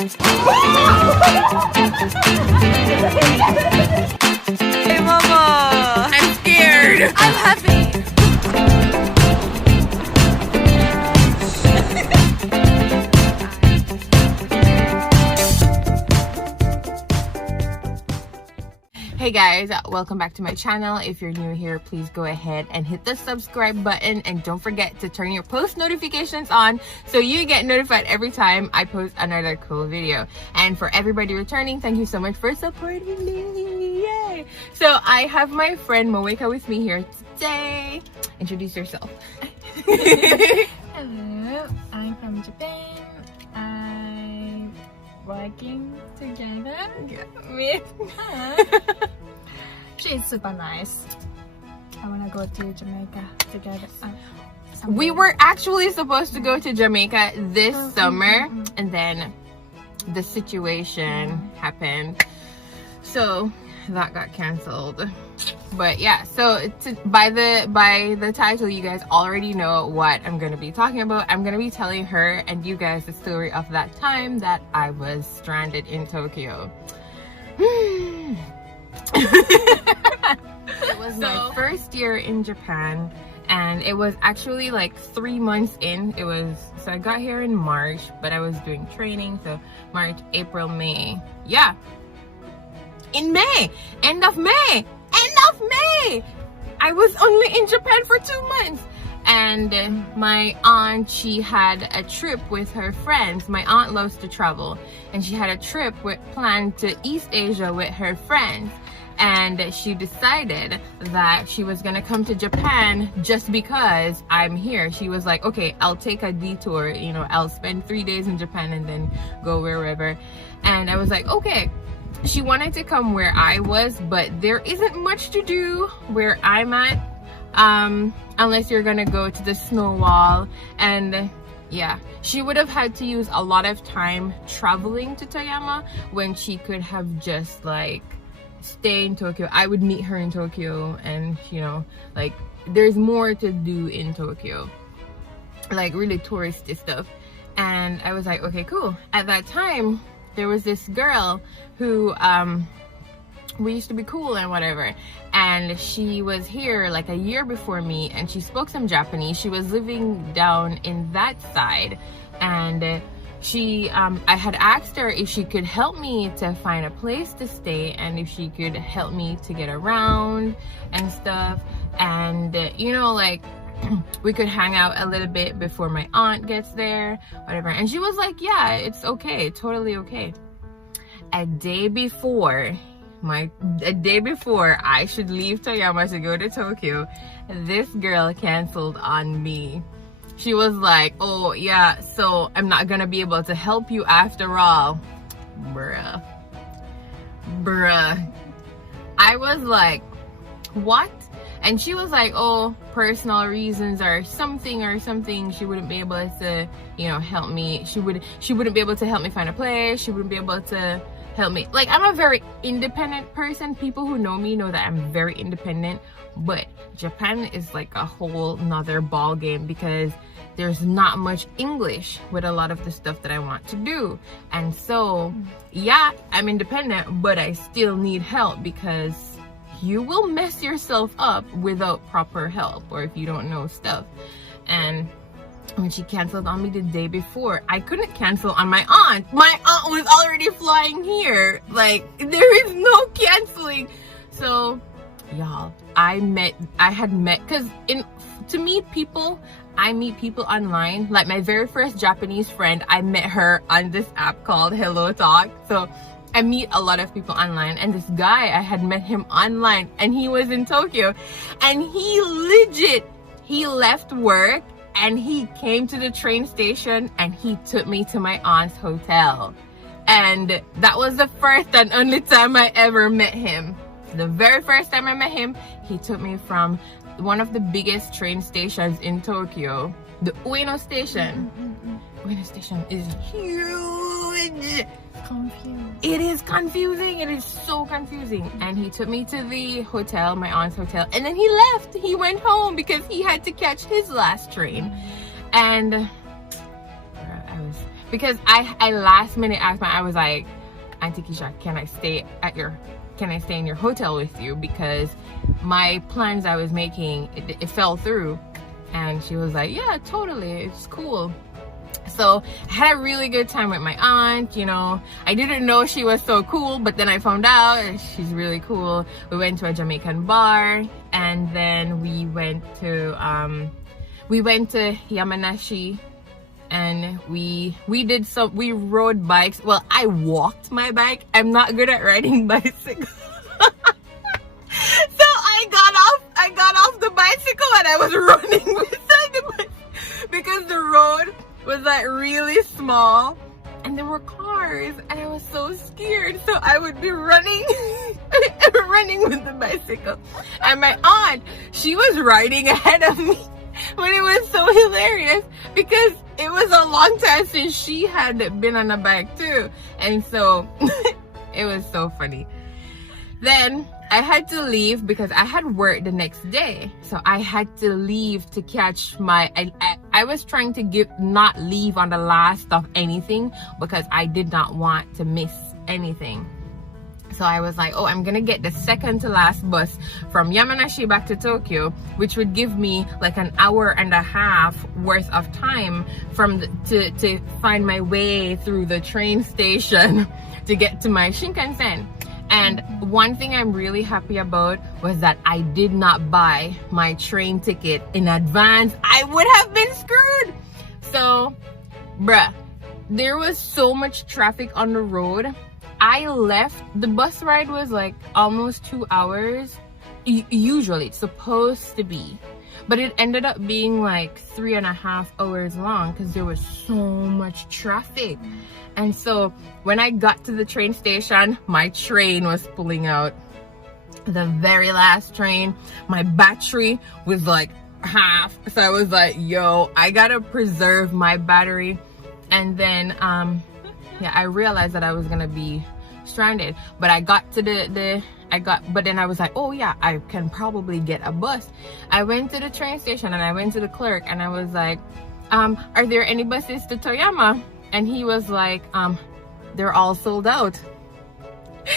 Hey mama, I'm scared. I'm happy. Hey guys, welcome back to my channel. If you're new here, please go ahead and hit the subscribe button and don't forget to turn your post notifications on so you get notified every time I post another cool video. And for everybody returning, thank you so much for supporting me. Yay! So I have my friend Moeka with me here today. Introduce yourself. Hello, I'm from Japan. I'm working together with her. She's super nice. I wanna go to Jamaica together. We were actually supposed to go to Jamaica this summer, and then the situation happened, so that got canceled. But yeah, so by the title, you guys already know what I'm gonna be talking about. I'm gonna be telling her and you guys the story of that time that I was stranded in Tokyo. It was my first year in Japan, and it was actually like 3 months in. So I got here in March, but I was doing training, so March, April, May. Yeah, in May, end of May, I was only in Japan for 2 months. And my aunt, she had a trip with her friends. My aunt loves to travel, and she had a trip planned to East Asia with her friends. And she decided that she was gonna come to Japan just because I'm here. She was like, okay, I'll take a detour, you know, I'll spend 3 days in Japan and then go wherever. And I was like, okay. She wanted to come where I was, but there isn't much to do where I'm at, unless you're gonna go to the snow wall. And yeah, she would have had to use a lot of time traveling to Toyama when she could have just like stay in Tokyo. I would meet her in Tokyo, and you know, like there's more to do in Tokyo, like really touristy stuff. And I was like, okay, cool. At that time, there was this girl who we used to be cool and whatever, and she was here like a year before me, and she spoke some Japanese. She was living down in that side, and she I had asked her if she could help me to find a place to stay, and if she could help me to get around and stuff, and you know, like we could hang out a little bit before my aunt gets there, whatever. And she was like, yeah, it's okay, totally okay. A day before I should leave Toyama to go to Tokyo, this girl canceled on me. She was like, oh yeah, so I'm not gonna be able to help you after all. Bruh. I was like, what? And she was like, oh, personal reasons or something. She wouldn't be able to, you know, help me. She wouldn't be able to help me find a place. She wouldn't be able to help me. Like, I'm a very independent person. People who know me know that I'm very independent. But Japan is like a whole nother ball game, because there's not much English with a lot of the stuff that I want to do. And so, yeah, I'm independent, but I still need help, because you will mess yourself up without proper help, or if you don't know stuff. And when she canceled on me the day before, I couldn't cancel on my aunt. My aunt was already flying here. Like, there is no canceling. So y'all, I had met, because to meet people, I meet people online. Like my very first Japanese friend, I met her on this app called Hello Talk. So I meet a lot of people online, and this guy, I had met him online, and he was in Tokyo, and he left work and he came to the train station and he took me to my aunt's hotel. And that was the first and only time I ever met him. The very first time I met him, he took me from one of the biggest train stations in Tokyo, the Ueno station. Ueno station is huge. It is confusing. It is so confusing. And he took me to the hotel, my aunt's hotel, and then he left. He went home because he had to catch his last train. And because I last minute asked I was like, Auntie Keisha, can I stay in your hotel with you, because my plans I was making, it fell through. And she was like, yeah, totally, it's cool. So I had a really good time with my aunt, you know. I didn't know she was so cool, but then I found out she's really cool. We went to a Jamaican bar, and then we went to Yamanashi, and we rode bikes. Well, I walked my bike. I'm not good at riding bicycles. So I got off the bicycle and I was running beside the bike because the road was like really small and there were cars and I was so scared. So I would be running with the bicycle, and my aunt, she was riding ahead of me. But it was so hilarious because it was a long time since she had been on a bike too, and so it was so funny. Then I had to leave because I had work the next day. So I had to leave to catch my, I was trying to not leave on the last of anything because I did not want to miss anything. So I was like, oh, I'm gonna get the second to last bus from Yamanashi back to Tokyo, which would give me like an hour and a half worth of time to find my way through the train station to get to my Shinkansen. And one thing I'm really happy about was that I did not buy my train ticket in advance. I would have been screwed. So, bruh, there was so much traffic on the road. I left, the bus ride was like almost 2 hours. Usually it's supposed to be, but it ended up being like 3.5 hours long because there was so much traffic. And so when I got to the train station, my train was pulling out. The very last train, my battery was like half. So I was like, yo, I gotta preserve my battery. And then yeah, I realized that I was gonna be stranded, but I got to but then I was like, oh yeah, I can probably get a bus. I went to the train station and I went to the clerk and I was like, are there any buses to Toyama? And he was like, they're all sold out.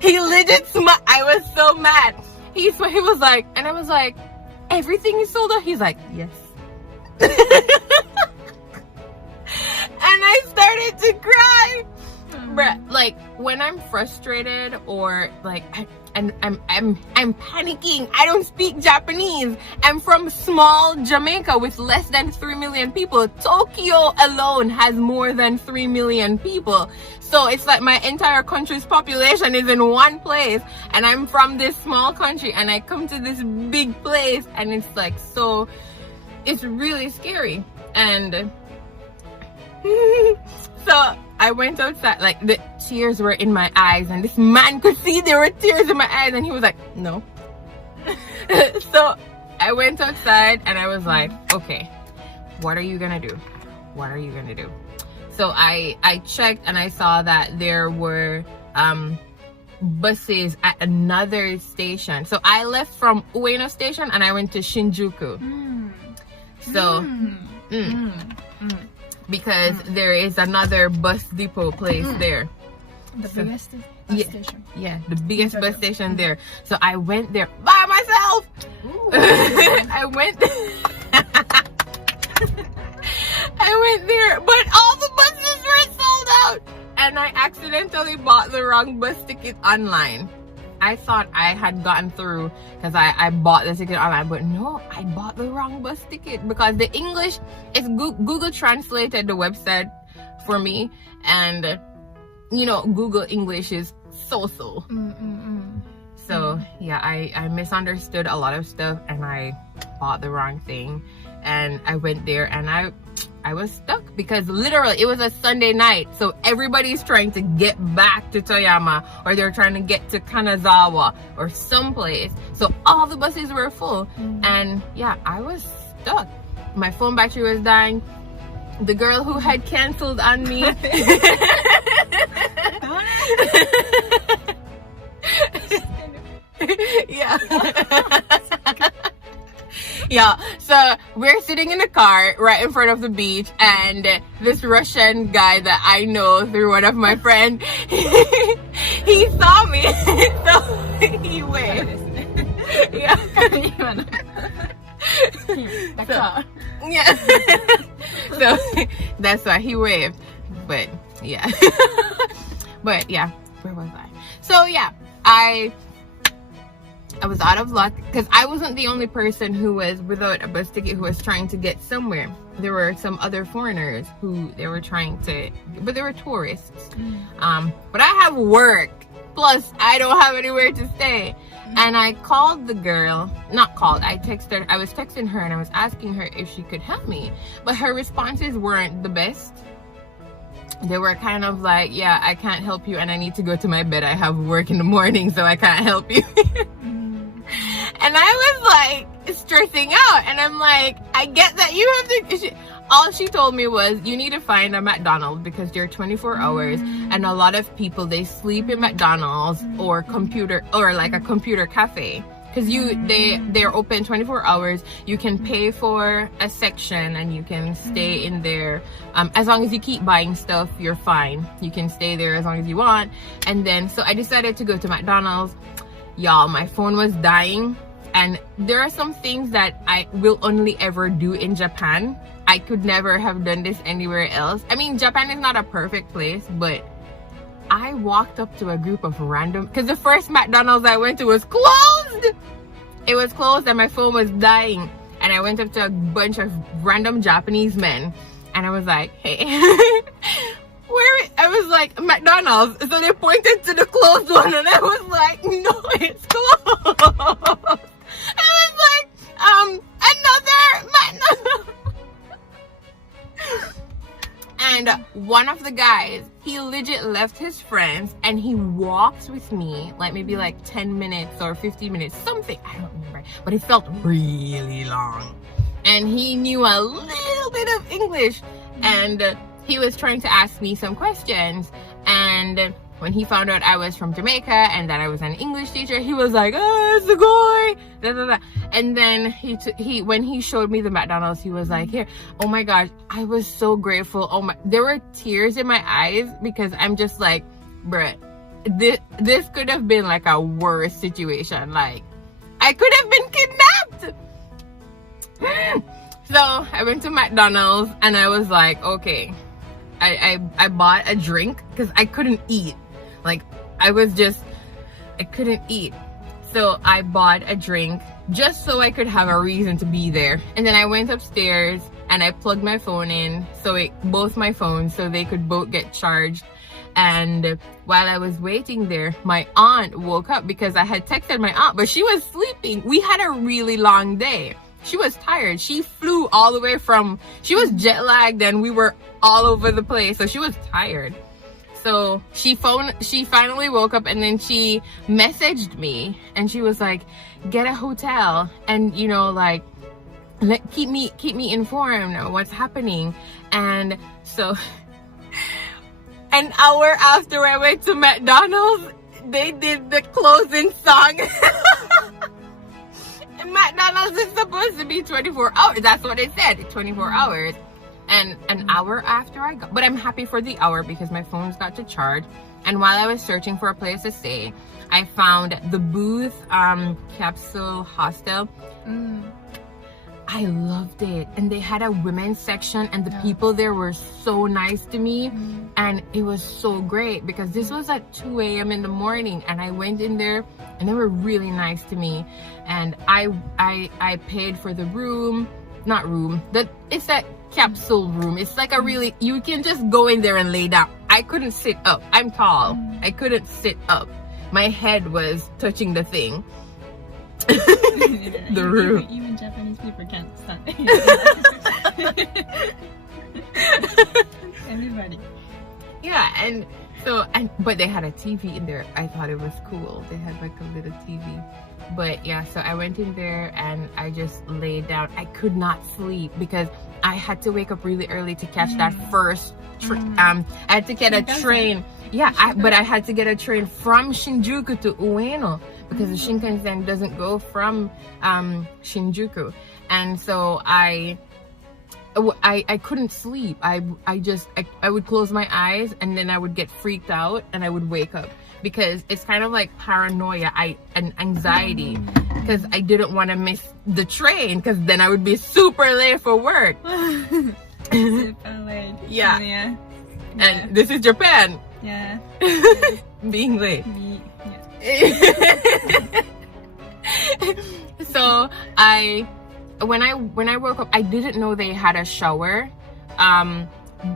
He legit smiled. I was so mad. He was like, and I was like, everything is sold out? He's like, yes. And I started to cry. Bruh, like when I'm frustrated or like I'm panicking, I don't speak Japanese. I'm from small Jamaica with less than 3 million people. Tokyo alone has more than 3 million people. So it's like my entire country's population is in one place, and I'm from this small country and I come to this big place, and it's like, so it's really scary. And so I went outside, like the tears were in my eyes, and this man could see there were tears in my eyes, and he was like, no. So I went outside and I was like, okay, what are you gonna do? What are you gonna do? So I checked and I saw that there were buses at another station. So I left from Ueno station and I went to Shinjuku. Because there is another bus depot place there. The biggest bus station. Yeah, the biggest bus station there. So I went there by myself. I went there, but all the buses were sold out. And I accidentally bought the wrong bus ticket online. I thought I had gotten through because I bought the ticket online, but no, I bought the wrong bus ticket because the English, it's Google translated the website for me, and you know, Google English is so-so. So yeah, I misunderstood a lot of stuff and I bought the wrong thing, and I went there and I was stuck because literally it was a Sunday night, so everybody's trying to get back to Toyama, or they're trying to get to Kanazawa or someplace. So all the buses were full, and yeah, I was stuck. My phone battery was dying. The girl who had canceled on me. Yeah. Yeah, so we're sitting in the car right in front of the beach, and this Russian guy that I know through one of my friends, he saw me, so he waved. Yeah. Yeah. So that's why he waved. But yeah. But yeah, where was I? So yeah, I was out of luck because I wasn't the only person who was without a bus ticket who was trying to get somewhere. There were some other foreigners who they were trying to, but they were tourists. But I have work, plus I don't have anywhere to stay. And I called the girl, not called, I was texting her and I was asking her if she could help me. But her responses weren't the best. They were kind of like, yeah, I can't help you and I need to go to my bed. I have work in the morning, so I can't help you. And I was like stressing out, and I'm like, I get that you have to. All she told me was, you need to find a McDonald's because they're 24 hours, and a lot of people, they sleep in McDonald's or like a computer cafe. Because they're open 24 hours. You can pay for a section and you can stay in there. As long as you keep buying stuff, you're fine. You can stay there as long as you want. And then, so I decided to go to McDonald's. Y'all, my phone was dying. And there are some things that I will only ever do in Japan. I could never have done this anywhere else. I mean, Japan is not a perfect place, but I walked up to a group of random, because the first McDonald's I went to was closed. It was closed and my phone was dying. And I went up to a bunch of random Japanese men and I was like, hey, I was like, McDonald's. So they pointed to the closed one and I was like, no, it's closed. I was like, another McDonald's. And one of the guys, he legit left his friends and he walked with me like maybe like 10 minutes or 15 minutes, something, I don't remember, but it felt really long. And he knew a little bit of English and he was trying to ask me some questions. And when he found out I was from Jamaica and that I was an English teacher, he was like, oh, it's a guy. Da, da, da. And then when he showed me the McDonald's, he was like, here, oh my gosh, I was so grateful. Oh my, there were tears in my eyes because I'm just like, bruh, this could have been like a worse situation. Like, I could have been kidnapped. So I went to McDonald's and I was like, okay, I bought a drink because I couldn't eat. Like, I couldn't eat. So I bought a drink just so I could have a reason to be there. And then I went upstairs and I plugged my phone in, both my phones, so they could both get charged. And while I was waiting there, my aunt woke up because I had texted my aunt, but she was sleeping. We had a really long day. She was tired. She flew all the way she was jet lagged and we were all over the place. So she was tired. So she finally woke up and then she messaged me and she was like, get a hotel and, you know, like, keep me informed of what's happening. And so an hour after I went to McDonald's, they did the closing song. McDonald's is supposed to be 24 hours. That's what it said, 24 hours. And an hour after I got, but I'm happy for the hour because my phone's got to charge. And while I was searching for a place to stay, I found the Booth Capsule Hostel. I loved it. And they had a women's section and the people there were so nice to me. And it was so great because this was at 2 a.m. in the morning and I went in there and they were really nice to me. And I paid for the room, it's that capsule room. It's like you can just go in there and lay down. I couldn't sit up. I'm tall. I couldn't sit up. My head was touching the thing. The room. Even Japanese people can't stand. Everybody. Yeah, and so but they had a TV in there. I thought it was cool. They had like a little TV. But yeah, so I went in there and I just laid down. I could not sleep because I had to wake up really early to catch that first I had to get a train. Yeah, but I had to get a train from Shinjuku to Ueno because the Shinkansen doesn't go from Shinjuku. and so I couldn't sleep. I would close my eyes and then I would get freaked out and I would wake up because it's kind of like paranoia and anxiety because I didn't want to miss the train because then I would be super late for work. Super late. Yeah. Yeah. And this is Japan. Yeah. Being late. Yeah. So when I woke up, I didn't know they had a shower.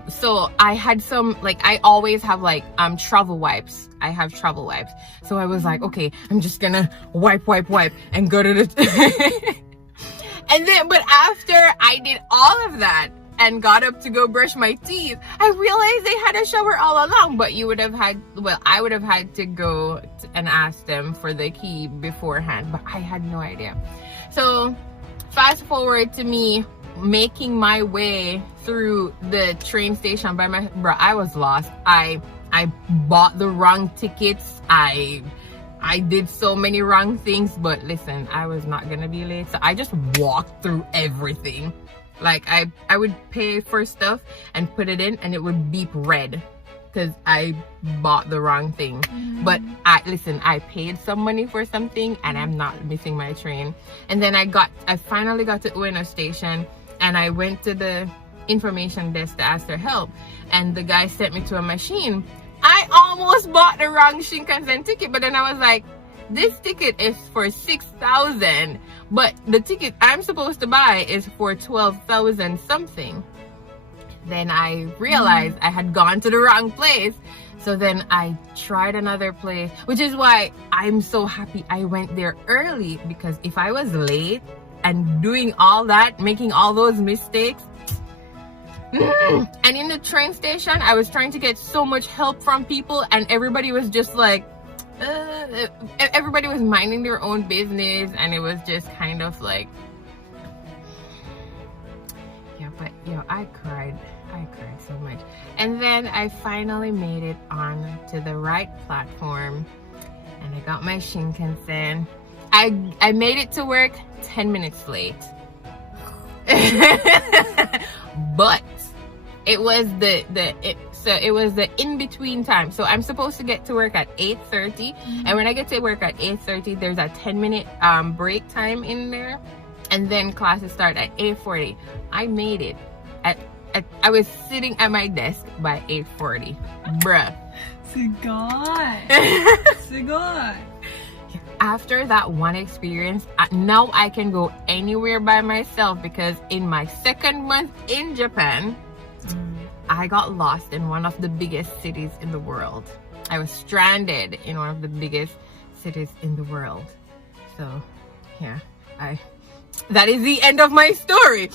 So I had some, like, I always have like travel wipes. I have travel wipes. So I was like, okay, I'm just gonna wipe and go to the and then but after I did all of that and got up to go brush my teeth, I realized they had a shower all along. But I would have had to go and ask them for the key beforehand, but I had no idea. So fast forward to me making my way through the train station by my bro. I was lost. I bought the wrong tickets. I did so many wrong things, but listen, I was not gonna be late, so I just walked through everything. Like I would pay for stuff and put it in and it would beep red because I bought the wrong thing. But I paid some money for something and I'm not missing my train. And then I finally got to Ueno station and I went to the information desk to ask their help, and the guy sent me to a machine. I almost bought the wrong Shinkansen ticket, but then I was like, this ticket is for 6,000, but the ticket I'm supposed to buy is for 12,000 something. Then I realized I had gone to the wrong place. So then I tried another place, which is why I'm so happy I went there early, because if I was late and doing all that, making all those mistakes, and in the train station, I was trying to get so much help from people and everybody was just like, everybody was minding their own business, and it was just kind of like, yeah, but I cried so much. And then I finally made it on to the right platform and I got my Shinkansen. I made it to work 10 minutes late. But it was the in-between time. So I'm supposed to get to work at 8:30, and when I get to work at 8:30, there's a 10-minute break time in there, and then classes start at 8:40. I made it I was sitting at my desk by 8:40. Bruh. Sugoi. After that one experience, now I can go anywhere by myself, because in my second month in Japan, I got lost in one of the biggest cities in the world. I was stranded in one of the biggest cities in the world. So, yeah, that is the end of my story.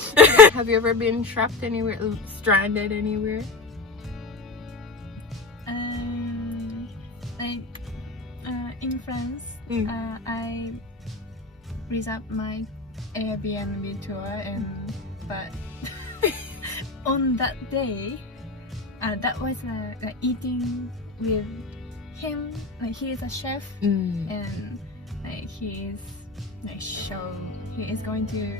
Have you ever been trapped anywhere, stranded anywhere? In France, I reserved my Airbnb tour, but on that day, that was eating with him. Like, he is a chef, and he is going to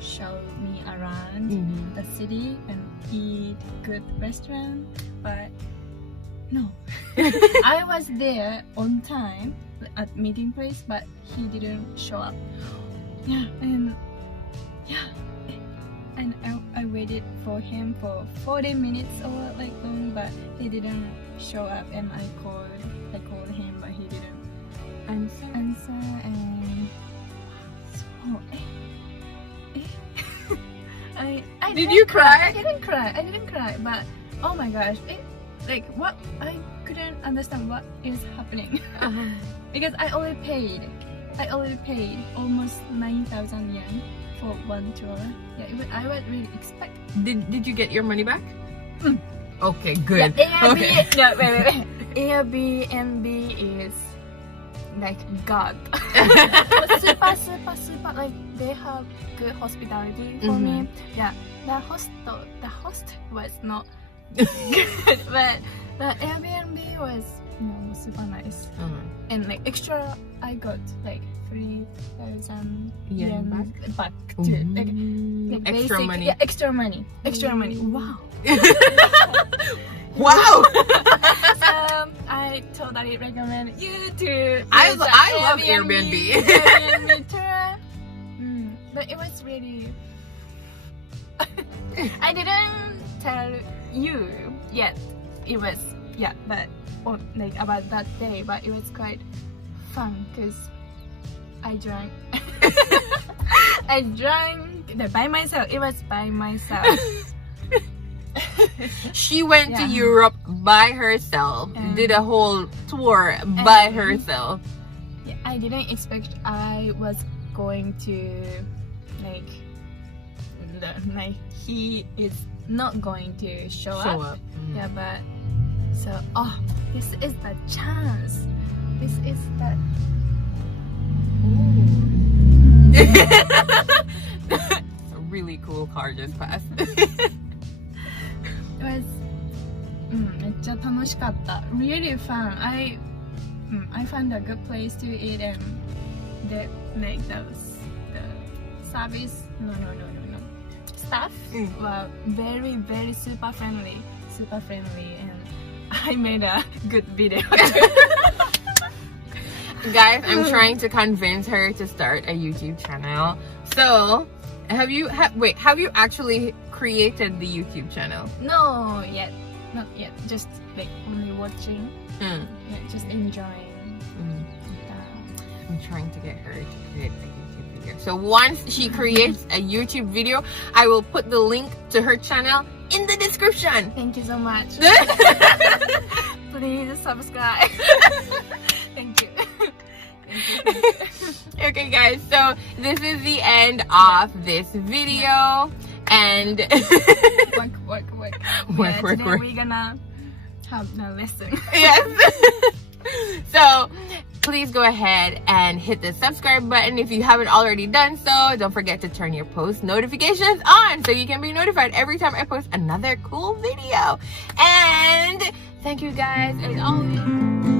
show me around the city and eat good restaurant. But no, I was there on time at meeting place, but he didn't show up. And I waited for him for 40 minutes or like long, but he didn't show up. And I called him, but he didn't answer. And so Did you cry? I didn't cry, but oh my gosh, what, I couldn't understand what is happening. Because I only paid almost 9,000 yen for one tour. I would really expect. Did you get your money back? Okay, good. Yeah, okay. No, wait. Airbnb is like God. super, like, they have good hospitality for me. Yeah, the host was not good, but the Airbnb was super nice. Uh-huh. And like extra, I got like 3,000 Yen back to like extra basic, money. Yeah, extra money. Wow. Wow. So I totally recommend you to. I use the love Airbnb. Airbnb tour. But it was really. I didn't tell you yet. It was but like about that day, but it was quite fun because I drank. I drank by myself. It was by myself. She went to Europe by herself, did a whole tour by herself. Yeah, I didn't expect I was going to like he is not going to show up. Yeah, but so this is the chance. This is the A really cool car just passed. It was めっちゃ楽しかった。Really fun. I found a good place to eat and the service staff were very very super friendly and I made a good video. Guys, I'm trying to convince her to start a YouTube channel. So, have you actually created the YouTube channel? No, not yet. Just like only watching. Yeah, just enjoying. I'm trying to get her to create a YouTube video. So once she creates a YouTube video, I will put the link to her channel in the description. Thank you so much. Please subscribe. Thank you. Okay guys, so this is the end of this video and work. Work. We're gonna have the lesson. Yes. So please go ahead and hit the subscribe button if you haven't already done so. Don't forget to turn your post notifications on so you can be notified every time I post another cool video. And thank you guys as always.